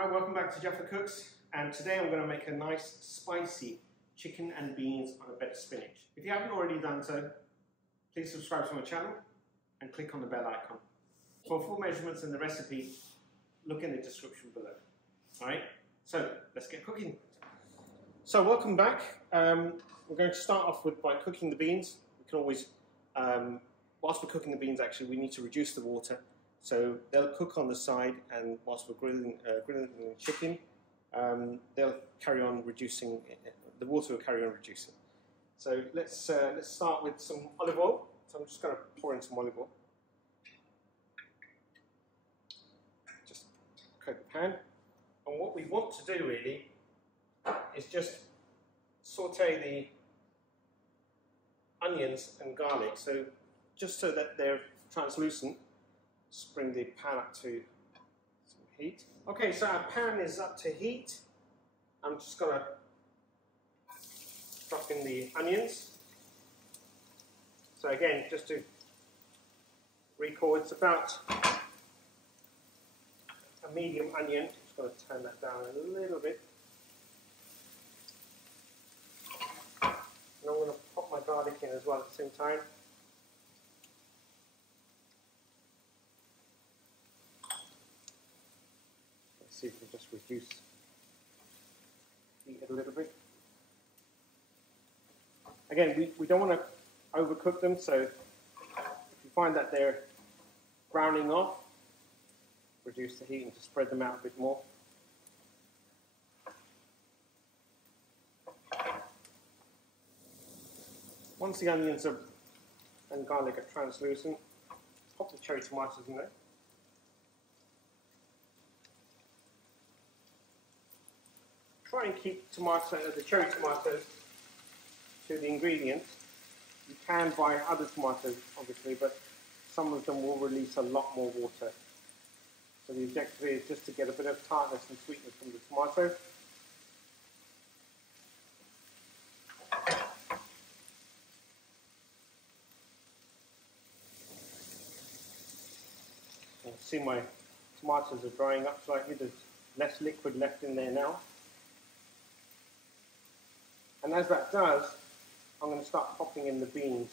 Hi, welcome back to Jaffa Cooks, and today I'm going to make a nice spicy chicken and beans on a bed of spinach. If you haven't already done so, please subscribe to my channel and click on the bell icon. For full measurements and the recipe, look in the description below. Alright, so let's get cooking. So welcome back. We're going to start off by cooking the beans. We can always, whilst we're cooking the beans actually, we need to reduce the water. So they'll cook on the side, and whilst we're grilling the chicken, they'll carry on reducing. The water will carry on reducing. So let's start with some olive oil. So I'm just going to pour in some olive oil. Just coat the pan. And what we want to do really is just saute the onions and garlic. So just so that they're translucent. Just bring the pan up to some heat. Okay, so our pan is up to heat. I'm just going to drop in the onions. So again, just to recall, it's about a medium onion. Just going to turn that down a little bit. And I'm going to pop my garlic in as well at the same time. See if we can just reduce heat a little bit. Again, we don't want to overcook them, so if you find that they're browning off, reduce the heat and just spread them out a bit more. Once the onions and garlic are translucent, pop the cherry tomatoes in there. Try and keep the cherry tomatoes to the ingredients. You can buy other tomatoes, obviously, but some of them will release a lot more water. So the objective is just to get a bit of tartness and sweetness from the tomato. You can see my tomatoes are drying up slightly. There's less liquid left in there now. And as that does, I'm going to start popping in the beans.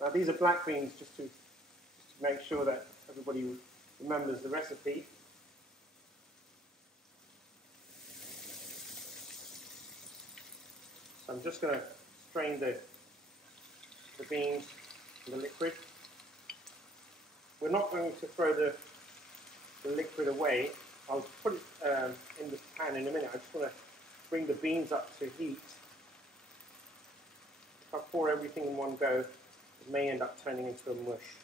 Now these are black beans, just to make sure that everybody remembers the recipe. So I'm just going to strain the beans in the liquid. We're not going to throw the liquid away. I'll put it in the pan in a minute. I just want to bring the beans up to heat. If I pour everything in one go, it may end up turning into a mush.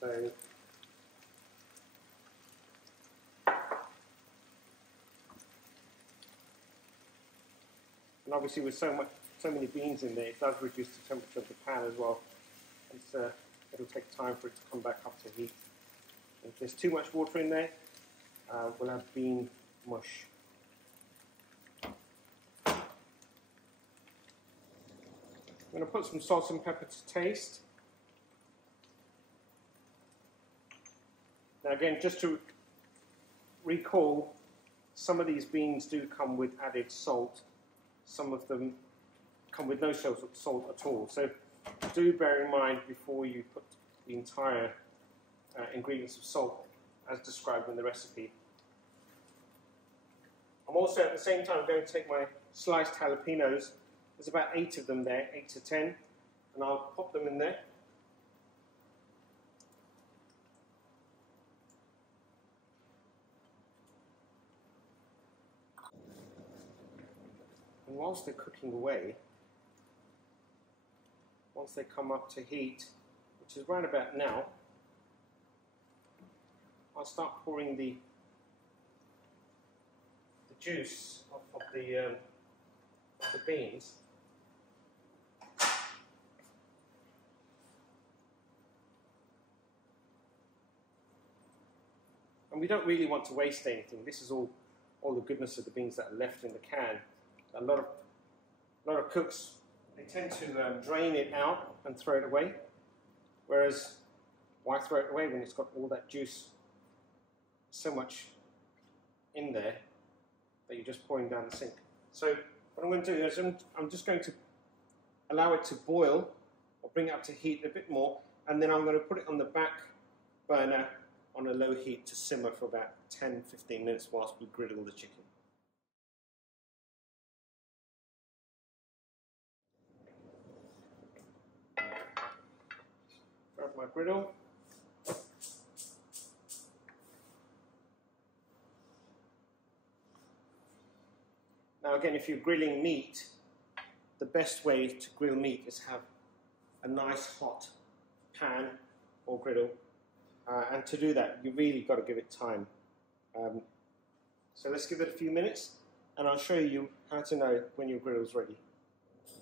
So and obviously with so many beans in there, it does reduce the temperature of the pan as well. It'll take time for it to come back up to heat. If there's too much water in there, we'll have bean mush. I'm going to put some salt and pepper to taste. Now again, just to recall, some of these beans do come with added salt. Some of them come with no salt at all. So do bear in mind before you put the entire ingredients of salt as described in the recipe. I'm also at the same time going to take my sliced jalapenos. There's about 8 of them there, 8 to 10, and I'll pop them in there. And whilst they're cooking away, once they come up to heat, which is right about now, I'll start pouring the juice of the beans. And we don't really want to waste anything. This is all the goodness of the beans that are left in the can. A lot of cooks, they tend to drain it out and throw it away. Whereas, why throw it away when it's got all that juice? So much in there that you're just pouring down the sink. So what I'm going to do is I'm just going to allow it to boil, or bring it up to heat a bit more, and then I'm going to put it on the back burner on a low heat to simmer for about 10-15 minutes whilst we griddle the chicken. Grab my griddle. Now again, if you're grilling meat, the best way to grill meat is have a nice hot pan or griddle. And to do that, you really got to give it time. So let's give it a few minutes, and I'll show you how to know when your griddle's ready.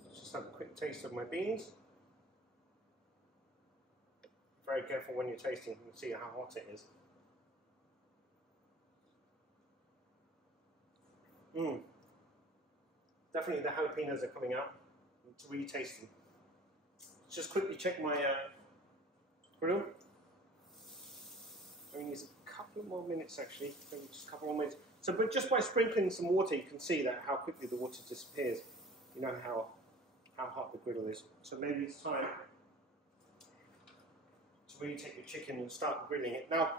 Let's just have a quick taste of my beans. Very careful when you're tasting, you can see how hot it is. Definitely the jalapenos are coming out. It's really tasty. Just quickly check my griddle. I mean, there's a couple more minutes actually, maybe just a couple more minutes. So, but just by sprinkling some water, you can see that how quickly the water disappears. You know how hot the griddle is. So maybe it's time to really take your chicken and start grilling it. Now,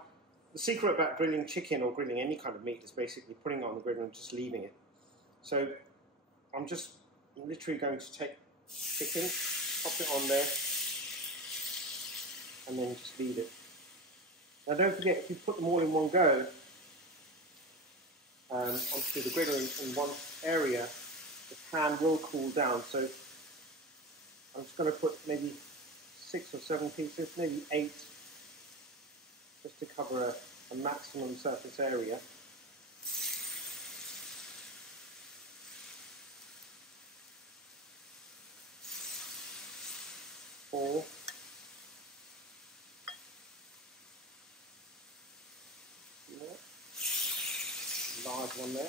the secret about grilling chicken or grilling any kind of meat is basically putting it on the griddle and just leaving it. So I'm just literally going to take chicken, pop it on there, and then just leave it. Now don't forget, if you put them all in one go onto the griddle in one area, the pan will cool down. So I'm just going to put maybe 6 or 7 pieces, maybe 8, just to cover a maximum surface area. Four. Large one there.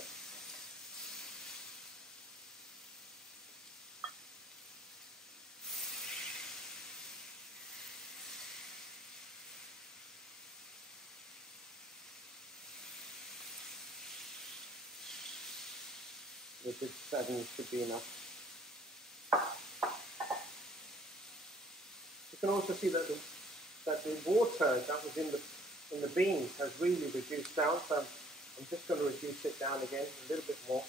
A good 7 should be enough. You can also see that the water that was in the beans has really reduced down. So I'm just going to reduce it down again a little bit more.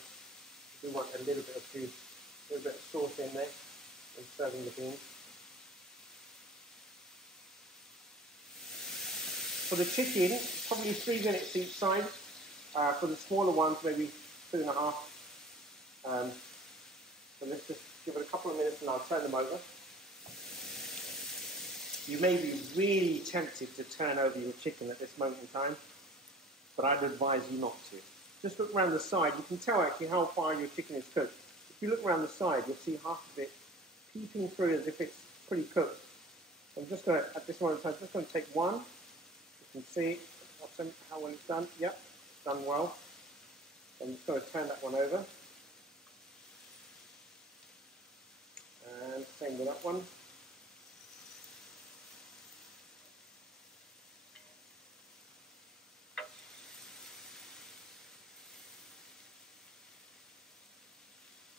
We want a little bit of juice, a little bit of sauce in there when serving the beans. For the chicken, probably 3 minutes each side. For the smaller ones, maybe 2.5. So let's just give it a couple of minutes and I'll turn them over. You may be really tempted to turn over your chicken at this moment in time, but I'd advise you not to. Just look around the side. You can tell actually how far your chicken is cooked. If you look around the side, you'll see half of it peeping through as if it's pretty cooked. So I'm just going to, at this moment in time, just going to take one. You can see how well it's done. Yep, it's done well. So I'm just going to turn that one over. And same with that one.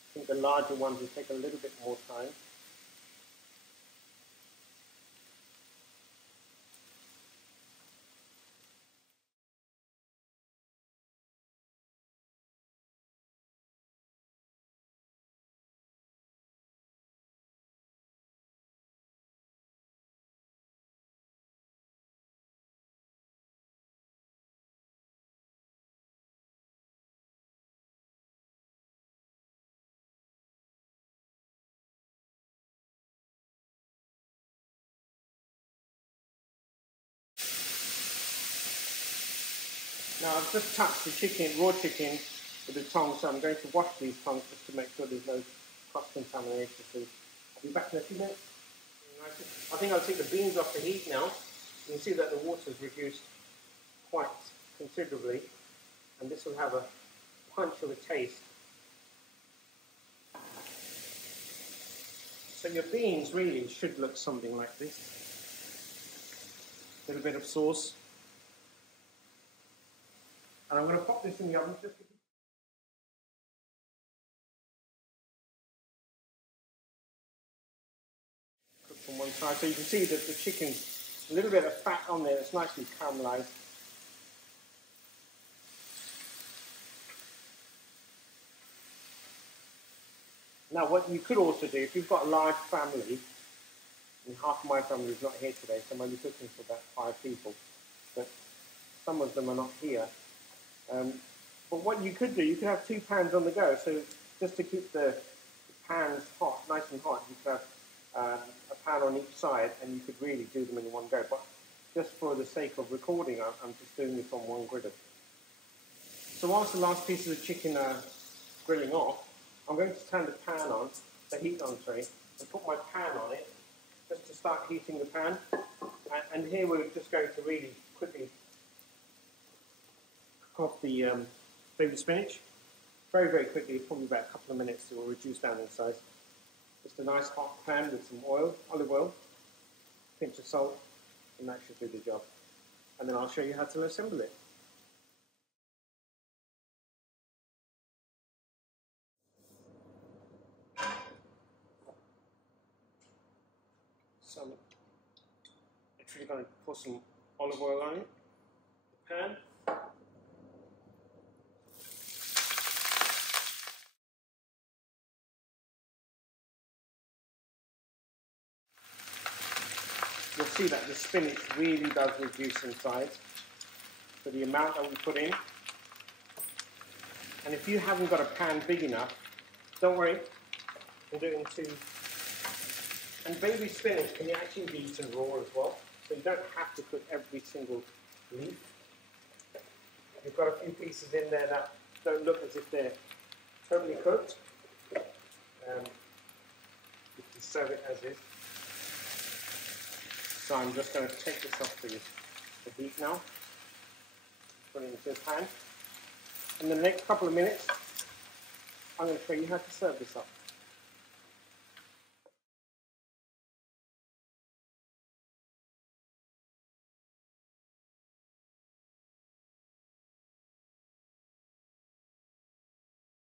I think the larger ones will take a little bit more time. Now I've just touched the chicken, raw chicken, with the tongs, so I'm going to wash these tongs just to make sure there's no cross-contamination. So I'll be back in a few minutes. I think I'll take the beans off the heat now. You can see that the water's reduced quite considerably, and this will have a punch of a taste. So your beans really should look something like this. A little bit of sauce. And I'm going to pop this in the oven just to cook from one side. So you can see that the chicken's a little bit of fat on there. It's nicely caramelized. Now, what you could also do, if you've got a large family, and half of my family is not here today, so I'm only cooking for about 5 people, but some of them are not here. But what you could do, you could have 2 pans on the go. So just to keep the pans hot, nice and hot, you could have a pan on each side, and you could really do them in one go. But just for the sake of recording, I'm just doing this on one griddle. So whilst the last pieces of chicken are grilling off, I'm going to turn the pan on, the heat on, sorry, and put my pan on it, just to start heating the pan. And here we're just going to really quickly cook off the baby spinach. Very, very quickly, probably about a couple of minutes, it will reduce down in size. Just a nice hot pan with some oil, olive oil, pinch of salt, and that should do the job. And then I'll show you how to assemble it. So I'm actually going to pour some olive oil on it, the pan. You'll see that the spinach really does reduce in size for the amount that we put in. And if you haven't got a pan big enough, don't worry, we'll do it in 2. And baby spinach can actually be eaten raw as well, so you don't have to cook every single leaf. You've got a few pieces in there that don't look as if they're totally cooked. You can serve it as is. So I'm just going to take this off the heat now, put it into the pan. In the next couple of minutes, I'm going to show you how to serve this up.